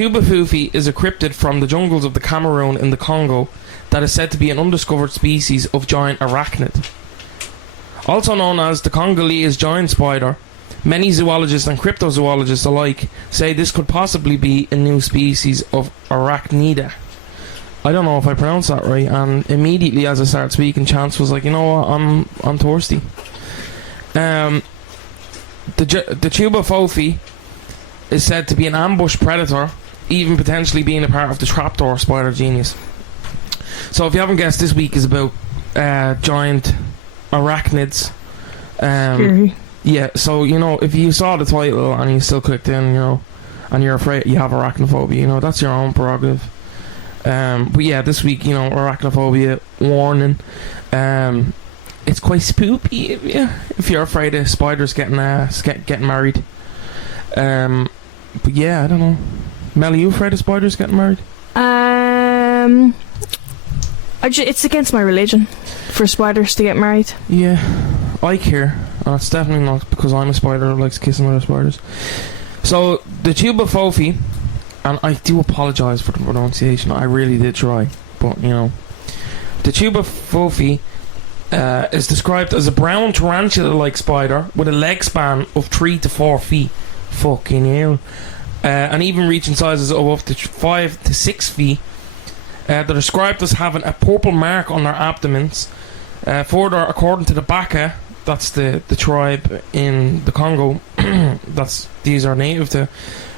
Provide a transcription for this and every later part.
J'ba Fofi is a cryptid from the jungles of the Cameroon in the Congo that is said to be an undiscovered species of giant arachnid. Also known as the Congolese giant spider, many zoologists and cryptozoologists alike say this could possibly be a new species of arachnida. I don't know if I pronounced that right, and immediately as I started speaking, Chance was like, you know what, I'm thirsty. The J'ba Fofi is said to be an ambush predator, even potentially being a part of the trapdoor spider genus. So if you haven't guessed, this week is about giant arachnids. Scary. Yeah, so, you know, if you saw the title and you still clicked in, you know, and you're afraid you have arachnophobia, you know, that's your own prerogative. But yeah, this week, you know, arachnophobia warning. It's quite spooky if you're afraid of spiders getting married. But yeah, I don't know. Mel, are you afraid of spiders getting married? It's against my religion for spiders to get married. Yeah, I care. And it's definitely not because I'm a spider who likes kissing other spiders. So, the J'ba Fofi, and I do apologise for the pronunciation, I really did try, but you know. The J'ba Fofi is described as a brown tarantula-like spider with a leg span of 3 to 4 feet. Fucking hell. And even reaching sizes of up to 5 to 6 feet. They're described as having a purple mark on their abdomens. Further, according to the Baka, that's the tribe in the Congo, these are native to.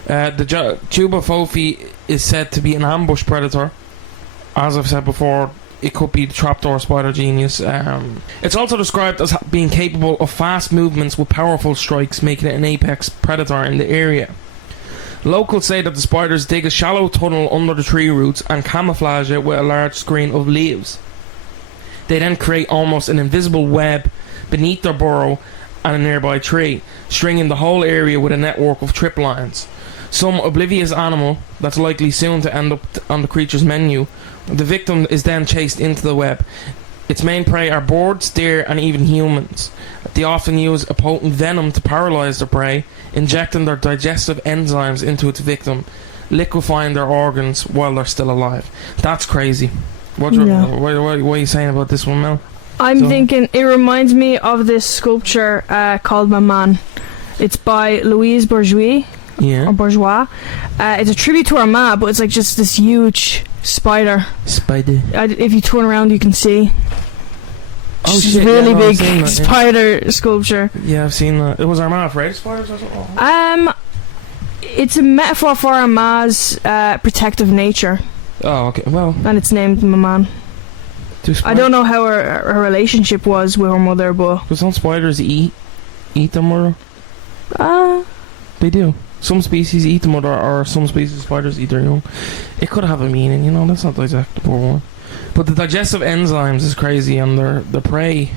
The J'ba Fofi is said to be an ambush predator. As I've said before, it could be the trapdoor spider genius. It's also described as being capable of fast movements with powerful strikes, making it an apex predator in the area. Locals say that the spiders dig a shallow tunnel under the tree roots and camouflage it with a large screen of leaves. They then create almost an invisible web beneath their burrow and a nearby tree, stringing the whole area with a network of trip lines. Some oblivious animal that's likely soon to end up on the creature's menu. The victim is then chased into the web. Its main prey are birds, deer, and even humans. They often use a potent venom to paralyze their prey, injecting their digestive enzymes into its victim, liquefying their organs while they're still alive. That's crazy. What are you saying about this one, Mel? I'm thinking it reminds me of this sculpture called Maman. It's by Louise Bourgeois. Yeah. Or Bourgeois. It's a tribute to her ma, but it's like just this huge spider. If you turn around, you can see. Oh just shit! Really big that, spider sculpture. Yeah, I've seen that. Was our ma afraid of spiders or something? It's a metaphor for our ma's protective nature. Oh, okay. Well, and it's named Maman. I don't know how her relationship was with her mother, but because some spiders eat their mother. They do. Some species eat the mother, or some species of spiders eat their young. It could have a meaning, you know. That's not the exact poor one. But the digestive enzymes is crazy, and their prey.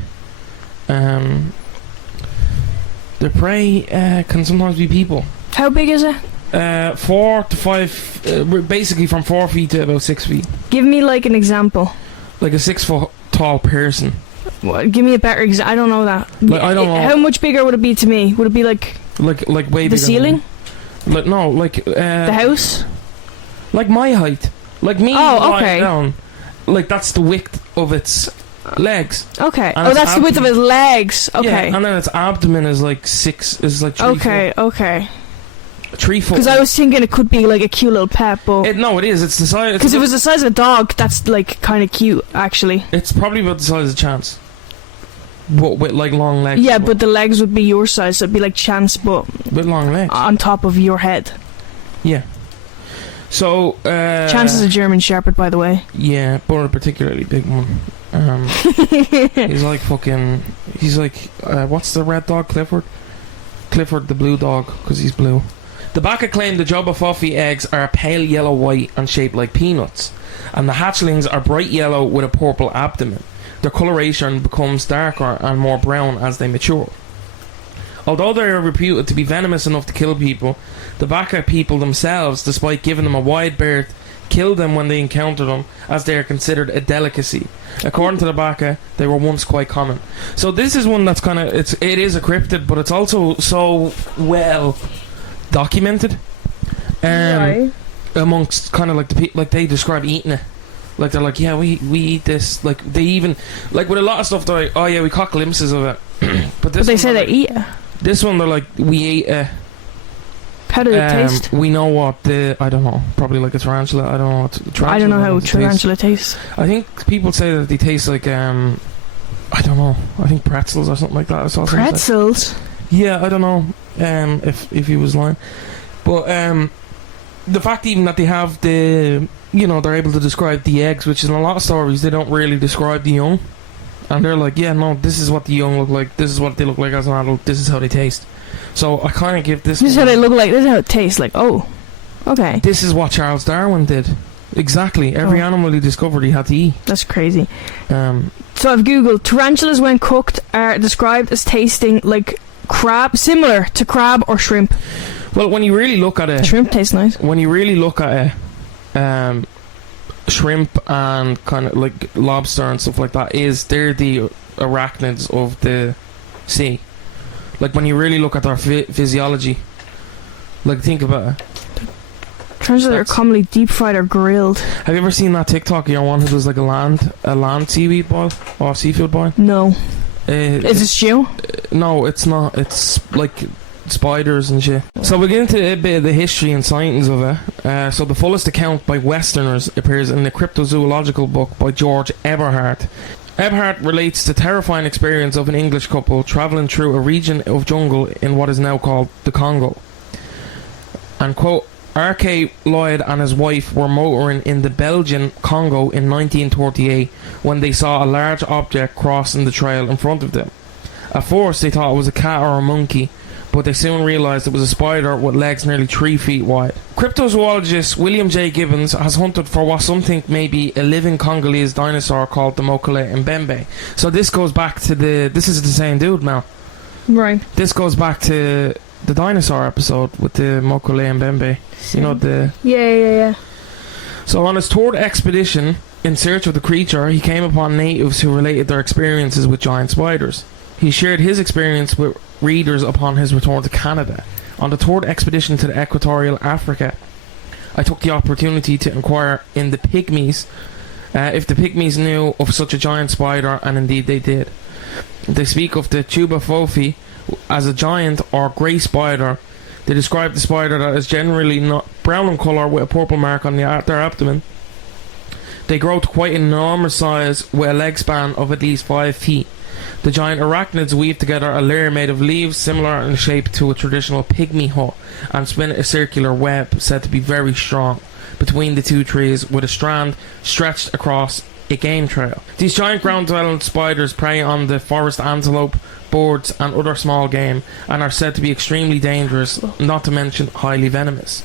Their prey can sometimes be people. How big is it? 4 to 5. Basically, from 4 feet to about 6 feet. Give me like an example. Like a 6 foot tall person. What, give me a better example. I don't know that. Like, I don't know. How much bigger would it be to me? Would it be like way bigger? The ceiling? Like no, like the house? Like my height. Like me lying down. Like that's the width of its legs. Okay. And that's the width of its legs. Okay. Yeah, and then its abdomen is like 3 foot. Okay. 3 foot. Because I was thinking it could be like a cute little pet, but it is. It's the size. Because it was the size of a dog. That's like kind of cute, actually. It's probably about the size of Chance. But with like long legs. Yeah, but the legs would be your size, so it'd be like Chance, but with long legs on top of your head. Yeah. So Chance is a German Shepherd, by the way. Yeah, but a particularly big one. He's like fucking. He's like what's the red dog? Clifford the blue dog, because he's blue. The Baka claim the J'ba Fofi eggs are pale yellow-white and shaped like peanuts, and the hatchlings are bright yellow with a purple abdomen. Their coloration becomes darker and more brown as they mature. Although they are reputed to be venomous enough to kill people, the Baka people themselves, despite giving them a wide berth, kill them when they encounter them, as they are considered a delicacy. According to the Baka, they were once quite common. So this is one that's kind of it is a cryptid, but it's also so well documented. Right. amongst kind of like the people, like they describe eating it. Like they're like, yeah, we eat this. Like they even like with a lot of stuff. They're like, oh yeah, we caught glimpses of it. But they say they eat it. This one, they're like, we ate it. How do they taste? We know what I don't know. Probably like a tarantula. I don't know what tarantula. I don't know how tarantula tastes. I think people say that they taste like I don't know. I think pretzels or something like that. I saw pretzels. Yeah, I don't know. If he was lying, but the fact even that they have they're able to describe the eggs, which in a lot of stories they don't really describe the young, and they're like, yeah, no, this is what the young look like. This is what they look like as an adult. This is how they taste. So I kind of give this. This is how they look like. This is how it tastes like. Oh, okay. This is what Charles Darwin did. Exactly. Every animal he discovered, he had to eat. That's crazy. So I've googled tarantulas when cooked are described as tasting like crab, similar to crab or shrimp. Well, when you really look at it, shrimp tastes nice. When you really look at it, shrimp and kind of like lobster and stuff like that they're the arachnids of the sea. Like when you really look at their physiology, like think about it. Tarantulas are commonly deep fried or grilled. Have you ever seen that TikTok? One who does like a land seaweed boil or seafood boil? No. Is it stew? No, it's not. It's like spiders and shit. So we get into a bit of the history and science of it. So the fullest account by Westerners appears in the cryptozoological book by George Eberhardt. Eberhardt relates the terrifying experience of an English couple travelling through a region of jungle in what is now called the Congo. And quote, R.K. Lloyd and his wife were motoring in the Belgian Congo in 1938 when they saw a large object crossing the trail in front of them. At first they thought it was a cat or a monkey, but they soon realised it was a spider with legs nearly 3 feet wide. Cryptozoologist William J. Gibbons has hunted for what some think may be a living Congolese dinosaur called the Mokele Mbembe. So this goes back to this is the same dude now. Right. This goes back to the dinosaur episode with the Mokele Mbembe. You know the... Yeah. So on his third expedition in search of the creature, he came upon natives who related their experiences with giant spiders. He shared his experience with readers upon his return to Canada. On the third expedition to the Equatorial Africa, I took the opportunity to inquire in the Pygmies if the Pygmies knew of such a giant spider, and indeed they did. They speak of the J'ba Fofi as a giant or grey spider. They describe the spider that is generally not brown in colour with a purple mark on their abdomen. They grow to quite an enormous size with a leg span of at least 5 feet. The giant arachnids weave together a layer made of leaves similar in shape to a traditional pygmy hut and spin a circular web said to be very strong between the two trees with a strand stretched across a game trail. These giant ground-dwelling spiders prey on the forest antelope, birds and other small game and are said to be extremely dangerous, not to mention highly venomous.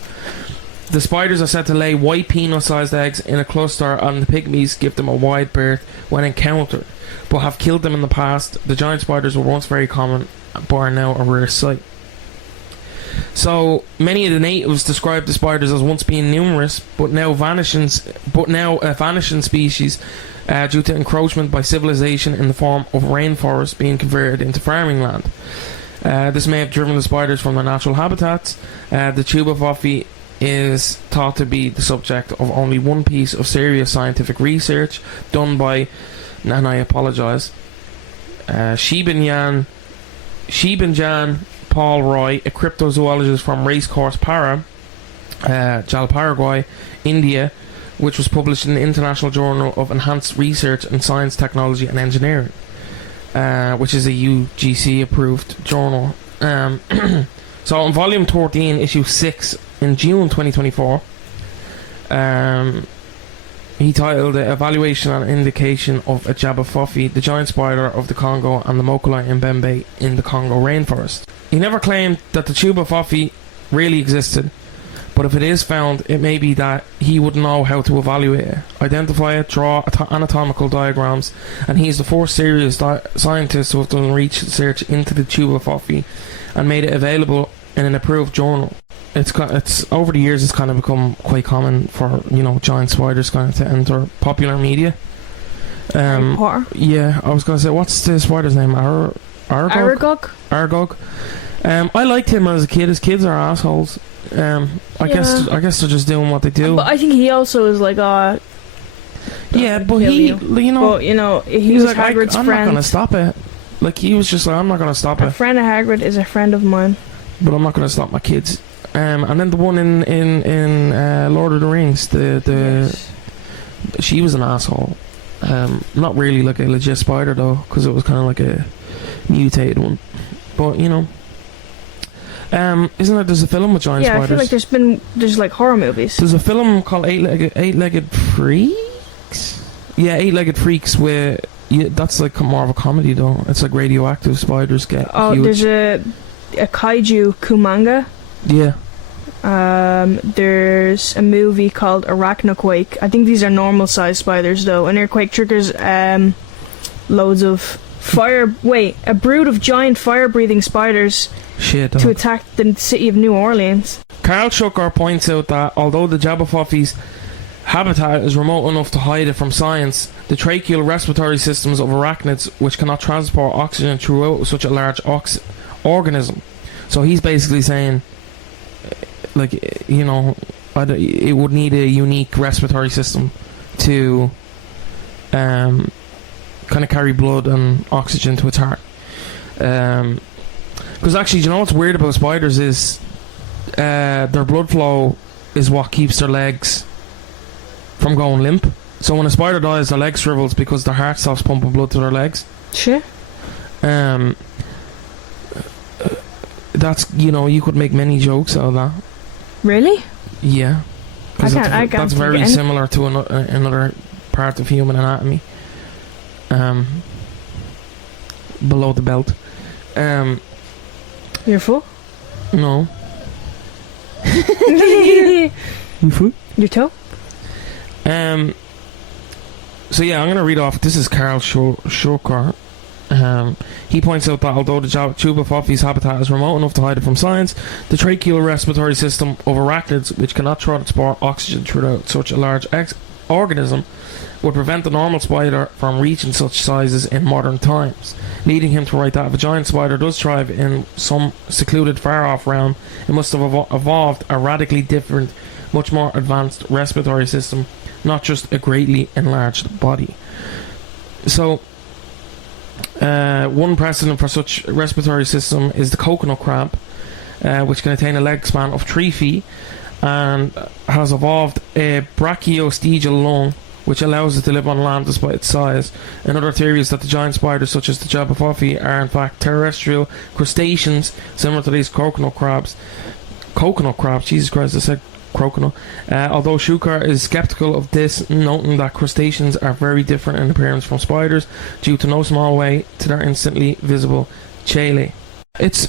The spiders are said to lay white peanut-sized eggs in a cluster, and the pygmies give them a wide berth when encountered, but have killed them in the past. The giant spiders were once very common, but are now a rare sight. So many of the natives describe the spiders as once being numerous, but now a vanishing species due to encroachment by civilization in the form of rainforests being converted into farming land. This may have driven the spiders from their natural habitats. The J'ba Fofi is thought to be the subject of only one piece of serious scientific research done by, and I apologise, Shibanjan Paul Roy, a cryptozoologist from Racecourse Para, Jalpaiguri, India, which was published in the International Journal of Enhanced Research in Science, Technology and Engineering, which is a UGC approved journal. So in volume 13, issue 6 in June 2024, he titled it Evaluation and Indication of a J'ba Fofi, the giant spider of the Congo and the Mokele Mbembe in the Congo rainforest. He never claimed that the J'ba Fofi really existed, but if it is found, it may be that he would know how to evaluate it, identify it, draw anatomical diagrams, and he is the first serious scientist to have done research into the J'ba Fofi and made it available in an approved journal. It's over the years it's kind of become quite common for giant spiders kind of to enter popular media. Yeah, I was going to say, what's the spider's name? Aragog. I liked him as a kid. His kids are assholes. I guess they're just doing what they do. But I think he also is like, yeah, but he was like, Hagrid's I'm friend. not gonna stop it. Like, he was just like, I'm not gonna stop it. A friend of Hagrid is a friend of mine. But I'm not gonna stop my kids. And then the one in Lord of the Rings, she was an asshole. Not really like a legit spider though, because it was kind of like a mutated one. But isn't there's a film with giant spiders? Yeah, I feel like there's like horror movies. There's a film called Eight-Legged Freaks. Yeah, Eight-Legged Freaks, where that's like more of a comedy though. It's like radioactive spiders get huge. There's a kaiju Kumanga. Yeah. There's a movie called Arachnoquake. I think these are normal sized spiders though. An earthquake triggers loads of a brood of giant fire breathing spiders to attack the city of New Orleans. Carl Schucker points out that although the J'ba Fofi's habitat is remote enough to hide it from science, the tracheal respiratory systems of arachnids, which cannot transport oxygen throughout such a large organism. So he's basically saying, like, it would need a unique respiratory system to kind of carry blood and oxygen to its heart. Because actually, do you know what's weird about spiders is their blood flow is what keeps their legs from going limp. So when a spider dies, their leg shrivels because their heart stops pumping blood to their legs. Sure. That's, you could make many jokes out of that. Really? Yeah. I can't that's very similar to another part of human anatomy. Below the belt. You're full? No. You full? Your toe? So yeah, I'm going to read off. This is Carl Schucker. He points out that although the J'ba Fofi's habitat is remote enough to hide it from science, the tracheal respiratory system of arachnids, which cannot transport oxygen throughout such a large organism, would prevent the normal spider from reaching such sizes in modern times, leading him to write that if a giant spider does thrive in some secluded far-off realm, it must have evolved a radically different, much more advanced respiratory system, not just a greatly enlarged body. So, one precedent for such respiratory system is the coconut crab, which can attain a leg span of 3 feet and has evolved a brachiostegal lung, which allows it to live on land despite its size. Another theory is that the giant spiders such as the J'ba Fofi are in fact terrestrial crustaceans similar to these coconut crabs. Jesus Christ, I said croconut. Although Schucker is skeptical of this, noting that crustaceans are very different in appearance from spiders due to no small way to their instantly visible chelae. It's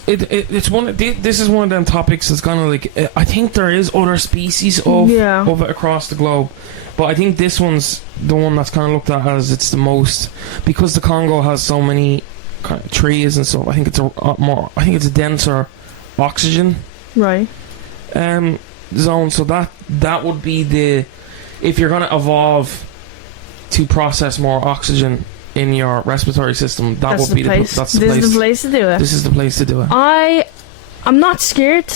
one. This is one of them topics that's kind of like, I think there is other species of it across the globe, but I think this one's the one that's kind of looked at as it's the most, because the Congo has so many kind of trees and stuff. I think it's a denser oxygen zone. So that would be if you're going to evolve to process more oxygen in your respiratory system, that's the place. This is the place to do it. This is the place to do it. I'm not scared,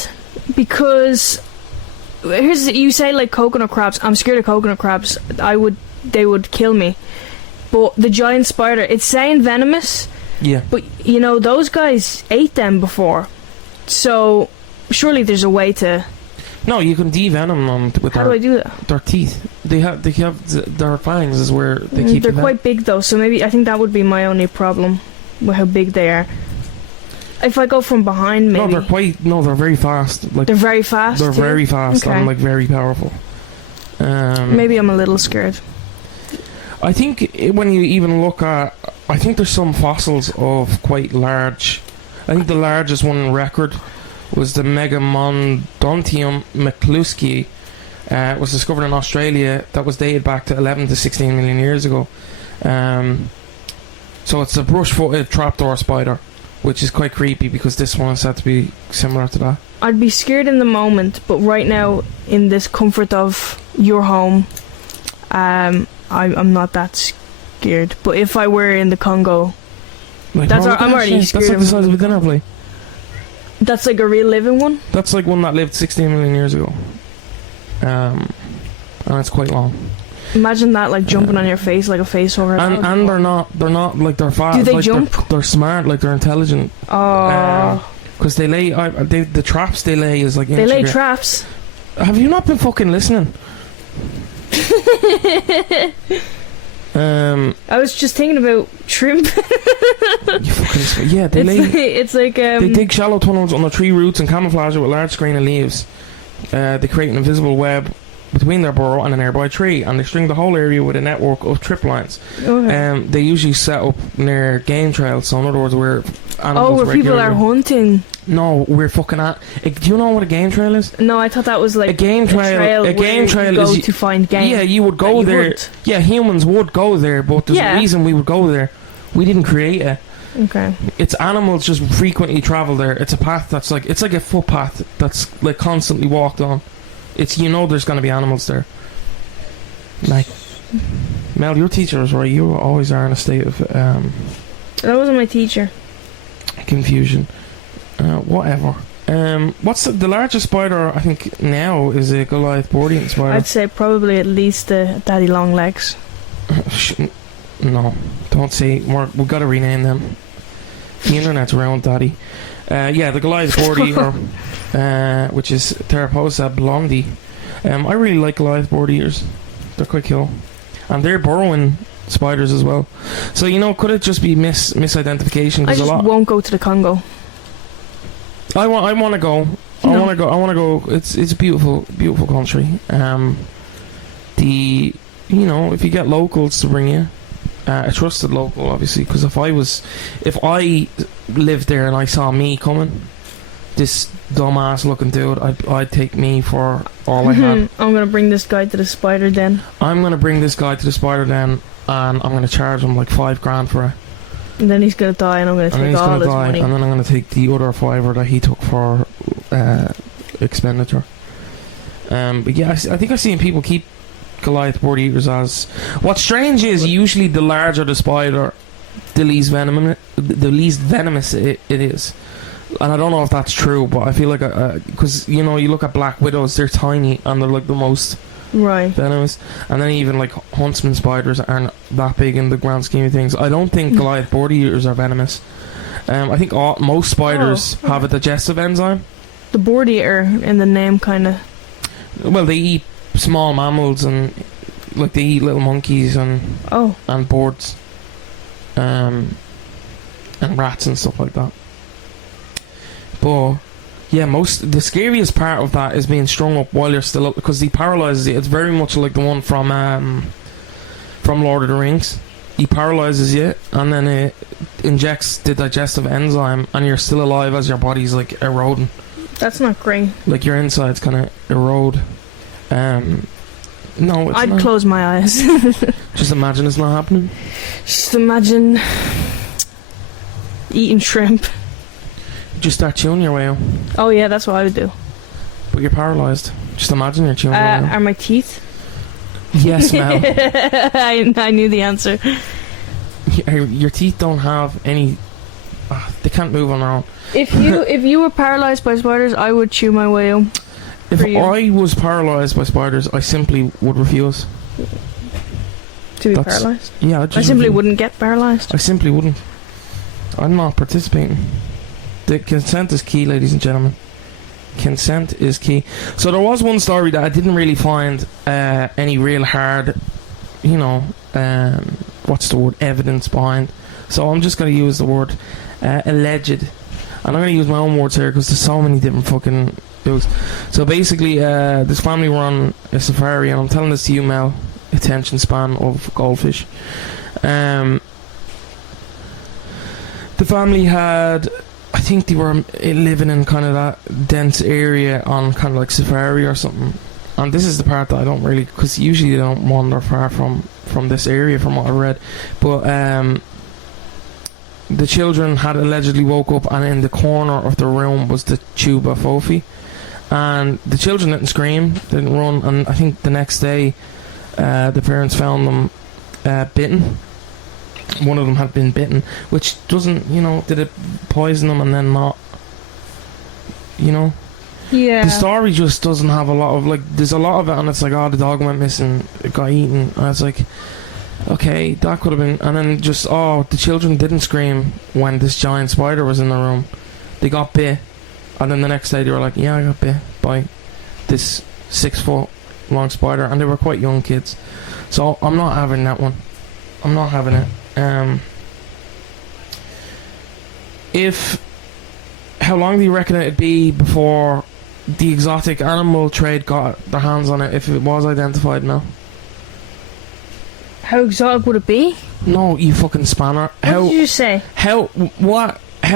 because you say like coconut crabs. I'm scared of coconut crabs. They would kill me. But the giant spider, it's saying venomous. Yeah. But those guys ate them before, so surely there's a way to. No, you can devenom them with do I do that? Their teeth. They have their fangs is where they keep. They're quite big though, so maybe I think that would be my only problem with how big they are. If I go from behind, maybe. They're very fast. Like, they're very fast. They're very fast and like very powerful. Maybe I'm a little scared. I think when you even look at, I think there's some fossils of quite large. I think the largest one on record was the Megamondontium mccluskii. It was discovered in Australia. That was dated back to 11 to 16 million years ago. So it's a brush-footed trapdoor spider, which is quite creepy because this one is said to be similar to that. I'd be scared in the moment, but right now, in this comfort of your home, I'm not that scared. But if I were in the Congo, like, I'm already scared. That's like the size of a dinner plate. That's like a real living one? That's like one that lived 16 million years ago. And it's quite long. Imagine that, like, jumping on your face like a face hugger. And they're not like they're fast. Do they like, jump? They're smart, like they're intelligent. Oh. Because they lay, the traps they lay is like. They lay traps. Have you not been fucking listening? I was just thinking about shrimp. You fucking yeah, they lay. It's like they dig shallow tunnels under tree roots and camouflage it with a large screen of leaves. They create an invisible web between their burrow and a nearby tree, and they string the whole area with a network of trip lines. Okay. They usually set up near game trails, so in other words, where animals where people are hunting. No, we're fucking at. Do you know what a game trail is? No, I thought that was like a game trail. A game trail you go is to find game. Yeah, you would go there. Yeah, humans would go there, but there's a reason we would go there. We didn't create it. Okay. It's animals just frequently travel there. It's a path that's like it's like a footpath that's like constantly walked on. It's there's gonna be animals there. Like Mel, your teacher was right. You always are in a state of that wasn't my teacher. Confusion. Whatever. What's the largest spider? I think now is a Goliath Bordean spider. I'd say probably at least the daddy long legs. No, don't say. We've got to rename them. The internet's around, daddy. Yeah, the Goliath Bordean, which is Theraphosa blondie. I really like Goliath Bordeers. They're quite cool, and they're burrowing spiders as well. So could it just be misidentification? I just won't go to the Congo. I want to go. I want to go. It's a beautiful country. If you get locals to bring you, a trusted local, obviously, because if I lived there and I saw me coming, this dumbass looking dude, I'd take me for all I had. I'm gonna bring this guy to the spider den. I'm gonna bring this guy to the spider den, and I'm gonna charge him like $5,000 for it. And then he's gonna die, and I'm gonna take all his money. And then I'm gonna take the other $5 that he took for expenditure. But yeah, I think I've seen people keep Goliath bird eaters as. What's strange is usually the larger the spider, the least venomous it is. And I don't know if that's true, but I feel like because you look at black widows, they're tiny and they're like the most venomous. And then even like huntsman spiders aren't that big in the grand scheme of things. I don't think Goliath bird eaters are venomous. I think most spiders have a digestive enzyme. The bird eater in the name kind of. Well, they eat small mammals and like they eat little monkeys and birds, and rats and stuff like that. But yeah, the scariest part of that is being strung up while you're still up, because he paralyzes you. It's very much like the one from Lord of the Rings. He paralyzes you and then it injects the digestive enzyme, and you're still alive as your body's like eroding. That's not great. Like your insides kind of erode. No, it's I'd not. close my eyes. Just imagine it's not happening. Just imagine eating shrimp. Just start chewing your way out. Oh yeah, that's what I would do. But you're paralysed. Just imagine you're chewing your way out. Are my teeth? Yes, Mel. I knew the answer. Your teeth don't have any. They can't move on their own. If you were paralysed by spiders, I would chew my way out. If I was paralysed by spiders, I simply would refuse. To be paralysed? Yeah, I simply wouldn't get paralysed. I simply wouldn't. I'm not participating. The consent is key, ladies and gentlemen. Consent is key. So there was one story that I didn't really find any real hard, what's the word, evidence behind. So I'm just going to use the word alleged. And I'm going to use my own words here because there's so many different fucking dudes. So basically, this family were on a safari, and I'm telling this to you, Mel, attention span of goldfish. The family had... I think they were living in kind of that dense area on kind of like safari or something. And this is the part that I don't really... Because usually they don't wander far from this area from what I read. But the children had allegedly woke up, and in the corner of the room was the J'ba Fofi. And the children didn't scream, didn't run. And I think the next day the parents found them bitten. One of them had been bitten, which doesn't, did it poison them and then not? you know. Yeah. The story just doesn't have a lot of, like, there's a lot of it, and it's like, oh, the dog went missing, it got eaten, and it's like, okay, that could have been, and then just, oh, the children didn't scream when this giant spider was in the room. They got bit, and then the next day they were like, yeah, I got bit by this 6-foot long spider, and they were quite young kids. So I'm not having that one. I'm not having it. How long do you reckon it'd be before the exotic animal trade got their hands on it if it was identified now? How exotic would it be? No, you fucking spanner. What did you say? How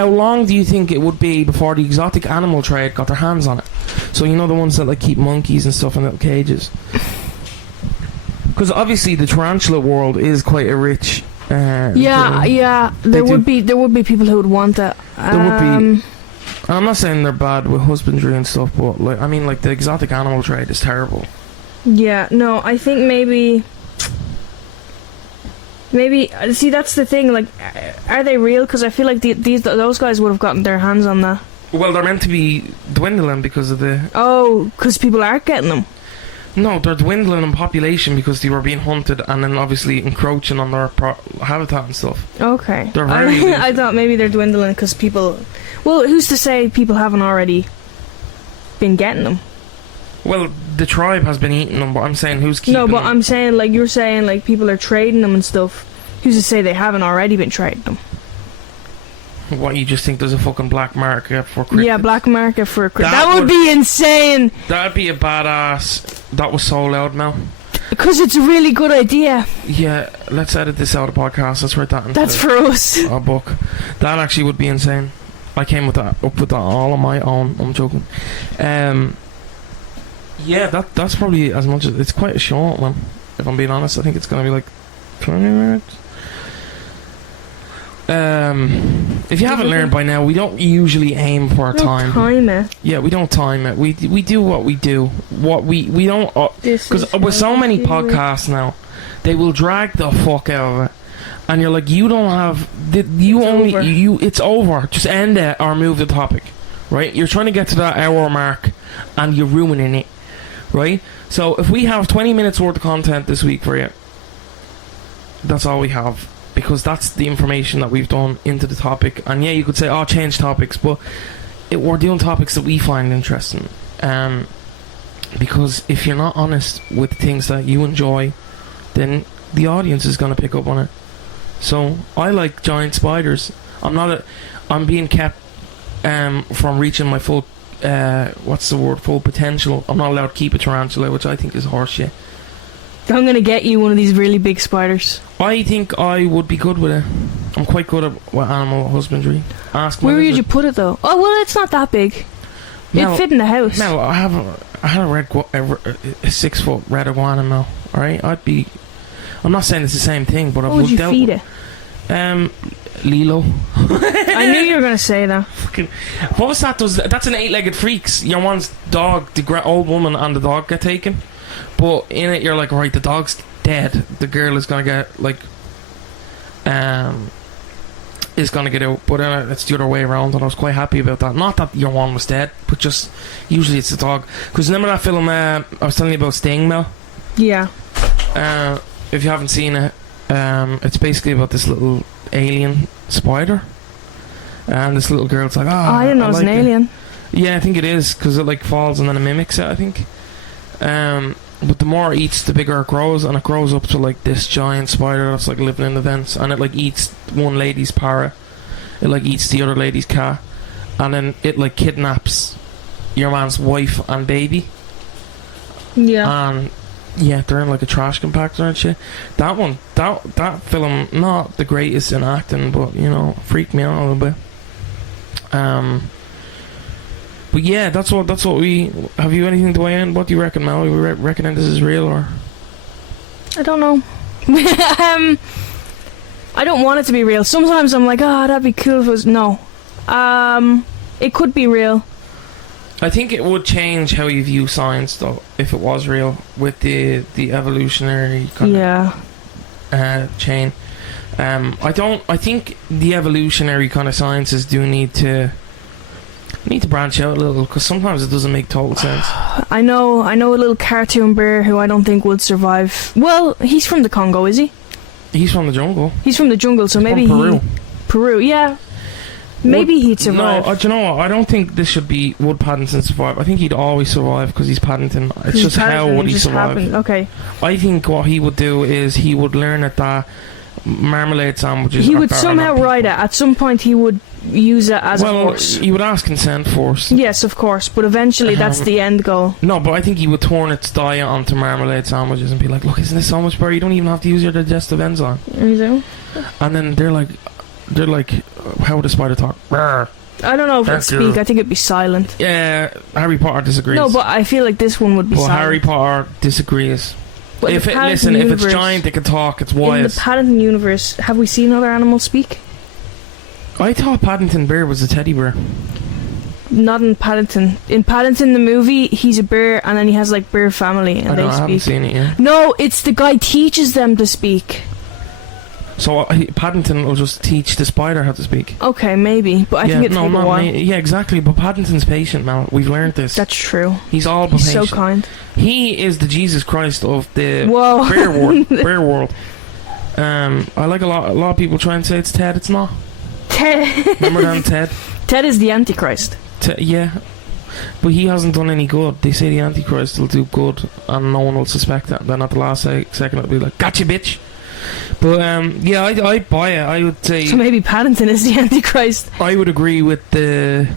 long do you think it would be before the exotic animal trade got their hands on it? So you know the ones that like keep monkeys and stuff in little cages. Because obviously the tarantula world is quite a rich. Yeah. There would be people who would want that. There would be. And I'm not saying they're bad with husbandry and stuff, but like I mean, like the exotic animal trade is terrible. Yeah. No, I think maybe. See, that's the thing. Like, are they real? Because I feel like those guys would have gotten their hands on that. Well, they're meant to be dwindling because of the. Oh, because people aren't getting them. No, they're dwindling in population because they were being hunted and then obviously encroaching on their habitat and stuff. Okay. They're very. I thought maybe they're dwindling because people. Well, who's to say people haven't already been getting them? Well, the tribe has been eating them, but I'm saying who's keeping them? No, but I'm saying, like, you're saying, like, people are trading them and stuff. Who's to say they haven't already been trading them? What, you just think there's a fucking black market for cryptids? Yeah, black market for cryptids. That would be insane! That'd be a badass. That was so loud now. Because it's a really good idea. Yeah, let's edit this out of the podcast. Let's write that into That's for us. A book. That actually would be insane. I came up with that all on my own. I'm joking. Yeah, that's probably as much as... It's quite a short one, if I'm being honest. I think it's going to be like 20 minutes. If you haven't learned by now, we don't usually aim for a time. Time it. Yeah, we don't time it. We do what we do. What we don't... Because with so many podcasts now, they will drag the fuck out of it. And you're like, you don't have... It's over. Just end it or move the topic. Right? You're trying to get to that hour mark and you're ruining it. Right? So if we have 20 minutes worth of content this week for you, that's all we have. Because that's the information that we've done into the topic. And yeah, you could say, oh, change topics. But we're doing topics that we find interesting. Because if you're not honest with things that you enjoy, then the audience is going to pick up on it. So I like giant spiders. I'm being kept from reaching my full full potential. I'm not allowed to keep a tarantula, which I think is horseshit. I'm gonna get you one of these really big spiders. I think I would be good with it. I'm quite good at animal husbandry. Where would you put it though? Oh well, it's not that big. It'd fit in the house. No, I had a 6-foot red iguana, Mel. Alright, I'm not saying it's the same thing, but what would you feed it? Lilo. I knew you were going to say that. What was that? That's an 8-legged freaks. Your one's dog, the old woman and the dog get taken. But in it, you're like, right, the dog's dead. The girl is going to get, like, is going to get out. But it's the other way around, and I was quite happy about that. Not that your one was dead, but just, usually it's the dog. Because remember that film I was telling you about Sting, Mel? Yeah. If you haven't seen it, it's basically about this little alien spider, and this little girl's like, I didn't know it was an alien. Yeah, I think it is, because it like falls and then it mimics it, I think. But the more it eats, the bigger it grows, and it grows up to like this giant spider that's like living in the vents, and it like eats one lady's parrot, it like eats the other lady's cat, and then it like kidnaps your man's wife and baby. Yeah. And yeah, they're in like a trash compactor and shit. That film, not the greatest in acting, but you know, freaked me out a little bit. But yeah, that's what we. Have you anything to weigh in? What do you reckon, Mel? You reckon this is real or? I don't know. I don't want it to be real. Sometimes I'm like, that'd be cool if it was. No. It could be real. I think it would change how you view science, though, if it was real, with the evolutionary kind of chain. I think the evolutionary kind of sciences do need to You need to branch out a little, because sometimes it doesn't make total sense. I know a little cartoon bear who I don't think would survive. Well, he's from the Congo, is he? He's from the jungle. He's from the jungle, so maybe from Peru. Peru, yeah. Maybe he'd survive. No, do you know what? I don't think this should be would Paddington survive. I think he'd always survive because he's Paddington. It's just how would he survive? Okay. I think what he would do is he would learn that marmalade sandwiches. He would somehow ride it. At some point, he would use it as a horse. He would ask consent first. Yes, of course, but eventually that's the end goal. No, but I think he would turn its diet onto marmalade sandwiches and be like, "Look, isn't this so much better? You don't even have to use your digestive enzyme." And then they're like, how would a spider talk? Rawr. I don't know if it'd speak. I think it'd be silent. Yeah, Harry Potter disagrees. No, but I feel like this one would be silent. Harry Potter disagrees. But if it's giant, it can talk. It's wise. In the Paddington universe, have we seen other animals speak? I thought Paddington Bear was a teddy bear. Not in Paddington. In Paddington the movie, he's a bear, and then he has like bear family, and they speak. I haven't seen it yet. No, it's the guy teaches them to speak. So Paddington will just teach the spider how to speak. Okay, maybe, but I think it's a while. Yeah, exactly. But Paddington's patient now. We've learned this. That's true. He's all patient. He's so kind. He is the Jesus Christ of the bear world. Bear world. I like a lot of people try and say it's Ted. It's not. Ted. Remember that Ted? Ted is the Antichrist. Yeah. But he hasn't done any good. They say the Antichrist will do good, and no one will suspect that. Then at the last second, it'll be like, "Gotcha, bitch." But yeah, I buy it. I would say. So maybe Paddington is the Antichrist. I would agree with the.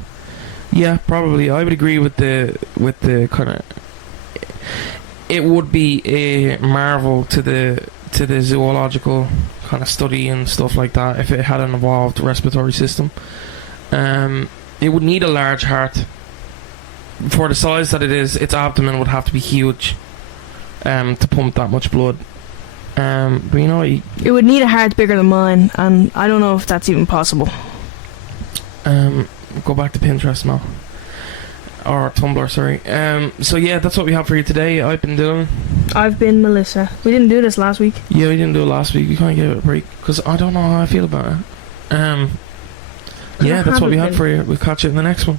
Yeah, probably. I would agree with the kind of. It would be a marvel to the zoological kind of study and stuff like that if it had an evolved respiratory system. It would need a large heart. For the size that it is, its abdomen would have to be huge to pump that much blood. But you know, it would need a heart bigger than mine, and I don't know if that's even possible. Go back to Pinterest now, or Tumblr, sorry. So yeah, that's what we have for you today. I've been Dylan. I've been Melissa. We didn't do this last week. Yeah, we didn't do it last week. We can't give it a break because I don't know how I feel about it. Yeah, that's what we had for you. We'll catch you in the next one.